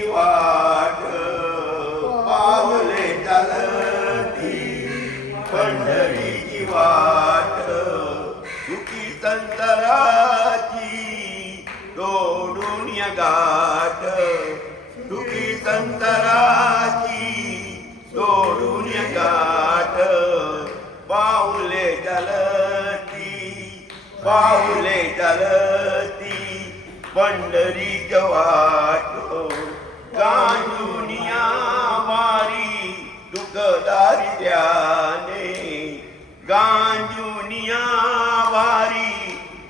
पंढरीची वाट पावले चालती पंढरीची वाट सुखी संसाराची तोडून या गाठ सुखी संसाराची तोडून या गाठ पाऊले चालती पंढरीच्या वाट गांजुनिया वारी दुःखदारी ध्याने गांजुनिया वारी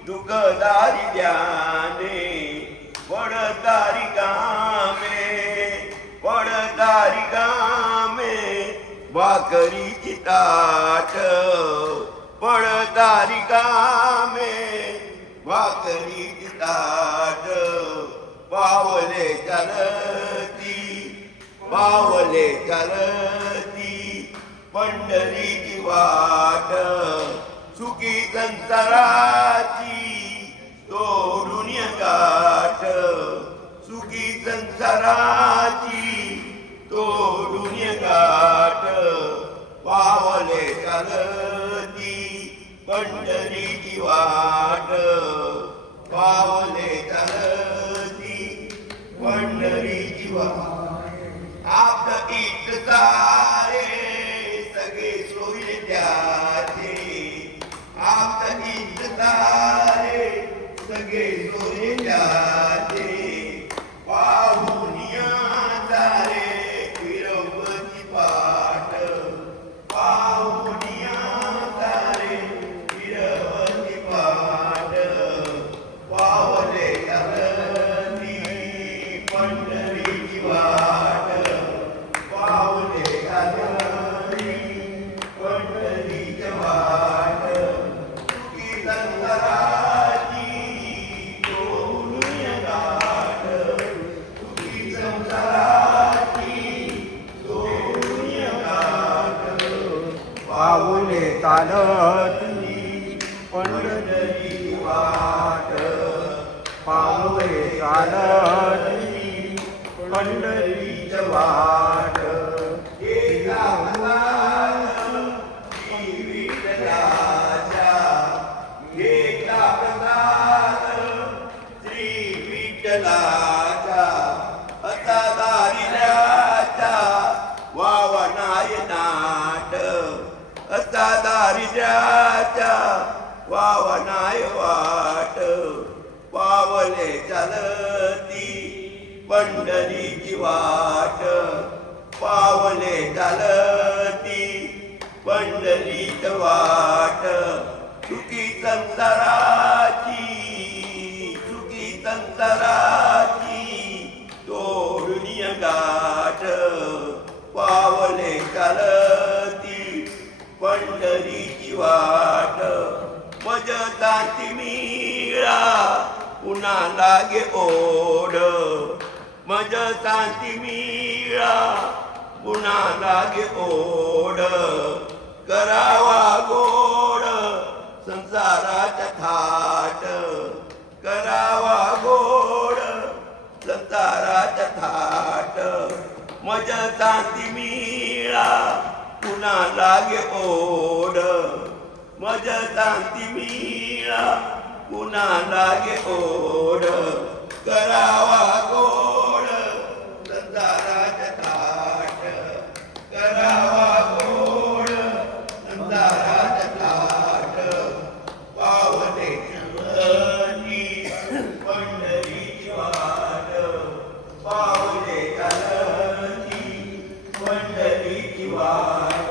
दुःखदारी ध्याने पडतारी गामे भाकरीची ताट पडतारी गामे भाकरीची ताट पावले चालती पंढरीची वाट सुखी संसाराची तोडून या गाठ सुखी संसाराची तोडून या गाठ पावले चालती पंढरीची वाट पावले चालती पंढरीची वाट आपलं इत सारे सगळे सोयीले त्याचे आपलं इत सारे सगळे सोयीले त्याचे पाहुनिया सारे फिरवती पाठ पाहुनिया सारे फिरवती पाठ पावले चालती पंढरीची वाट पावले चालती पंढरीची वाट सुखी संसाराची तोडून या गाठ सुखी संसाराची तोडून या गाठ पाऊले चालती पंढरीची वाट पाऊले चालती पंढरीची वाट एका हातात श्री विठ्ठलाच्या एका हातात श्री विठ्ठलाच्या असा दारिद्र्याचा वावनाय नाट असा दारिद्र्याचा वावनाय वाट पावले चालती पंढरीची वाट पावले चालती पंढरीची वाट सुखी संसाराची तोडून या गाठ पावले चालती पंढरीची वाट मज शांती मिळा पुन्हा लागे ओढ मज शांती मिळा पुन्हा लागे ओढ करावा गोड संसाराचा थाट करावा गोड संसाराचा थाट मज शांती मिळा पुन्हा लागे ओढ मज शांती मिळा पुन्हा लागे ओढ करावा गोड संसाराचा थाट करावा गोड संसाराचा थाट पावले चालती पंढरीची वाट पावले चालती पंढरीची वाट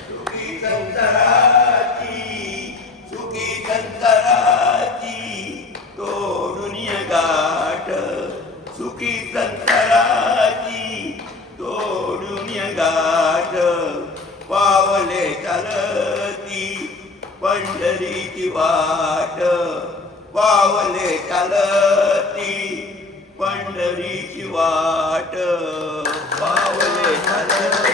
सुखी संसाराची तोडून या गाठ सुखी संसाराची तोडून या गाठ पावले चालती पंढरीची वाट पावले चालती पंढरीची वाट पावले चालती